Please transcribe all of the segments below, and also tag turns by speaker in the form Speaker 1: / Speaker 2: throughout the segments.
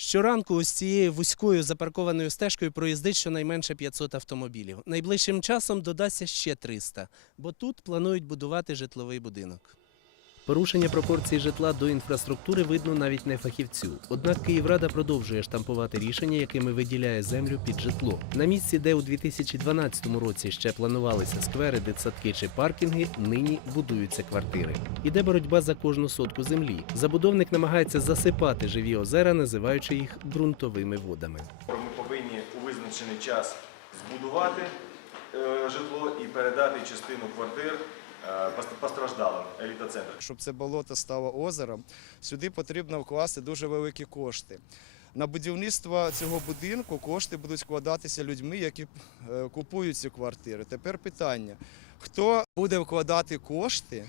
Speaker 1: Щоранку ось цією вузькою запаркованою стежкою проїздить щонайменше 500 автомобілів. Найближчим часом додасться ще 300, бо тут планують будувати житловий будинок. Порушення пропорцій житла до інфраструктури видно навіть не фахівцю. Однак Київрада продовжує штампувати рішення, якими виділяє землю під житло. На місці, де у 2012 році ще планувалися сквери, дитсадки чи паркінги, нині будуються квартири. Іде боротьба за кожну сотку землі. Забудовник намагається засипати живі озера, називаючи їх ґрунтовими водами.
Speaker 2: Ми повинні у визначений час збудувати е, житло і передати частину квартир постраждалим елітоцентру.
Speaker 3: Щоб це болото стало озером, сюди потрібно вкласти дуже великі кошти. На будівництво цього будинку кошти будуть вкладатися людьми, які е, купують ці квартири. Тепер питання: хто буде вкладати кошти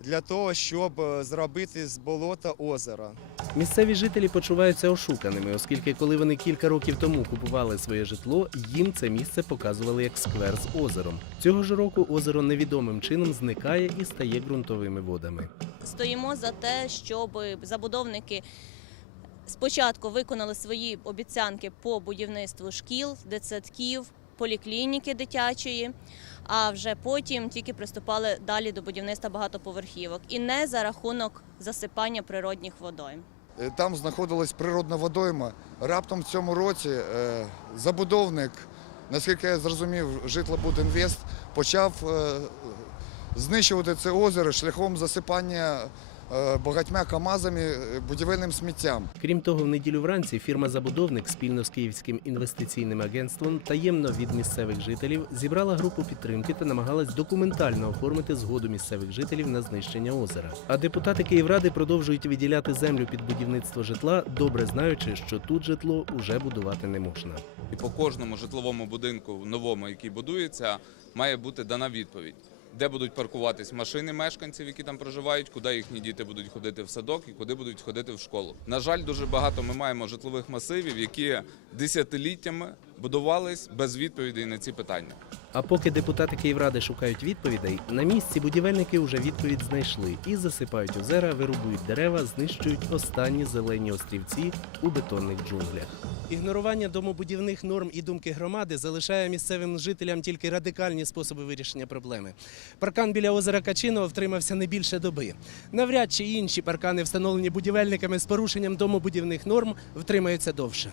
Speaker 3: для того, щоб е, зробити з болота озеро?
Speaker 1: Місцеві жителі почуваються ошуканими, оскільки коли вони кілька років тому купували своє житло, їм це місце показували як сквер з озером. Цього ж року озеро невідомим чином зникає і стає ґрунтовими водами.
Speaker 4: Стоїмо за те, щоб забудовники спочатку виконали свої обіцянки по будівництву шкіл, дитсадків, поліклініки дитячої, а вже потім тільки приступали далі до будівництва багатоповерхівок і не за рахунок засипання природних водойм.
Speaker 5: Е, Там знаходилась природна водойма. Раптом в цьому році е, забудовник, наскільки я зрозумів, житлобудінвест почав е, знищувати це озеро шляхом засипання багатьма камазами е, будівельним сміттям.
Speaker 1: Крім того, в неділю вранці фірма-забудовник спільно з Київським інвестиційним агентством таємно від місцевих жителів зібрала групу підтримки та намагалась документально оформити згоду місцевих жителів на знищення озера. А депутати Київради продовжують виділяти землю під будівництво житла, добре знаючи, що тут житло уже будувати не можна.
Speaker 6: І по кожному житловому будинку новому, який будується, має бути дана відповідь. Де будуть паркуватись машини мешканців, які там проживають, куди їхні діти будуть ходити в садок і куди будуть ходити в школу. На жаль, дуже багато ми маємо житлових масивів, які десятиліттями будувались без відповідей на ці питання.
Speaker 1: А поки депутати Київради шукають відповідей, на місці будівельники вже відповідь знайшли і засипають озера, вирубують дерева, знищують останні зелені острівці у бетонних джунглях. Ігнорування домобудівних норм і думки громади залишає місцевим жителям тільки радикальні способи вирішення проблеми. Паркан біля озера Качиного втримався не більше доби. Навряд чи інші паркани, встановлені будівельниками з порушенням домобудівних норм, втримаються довше.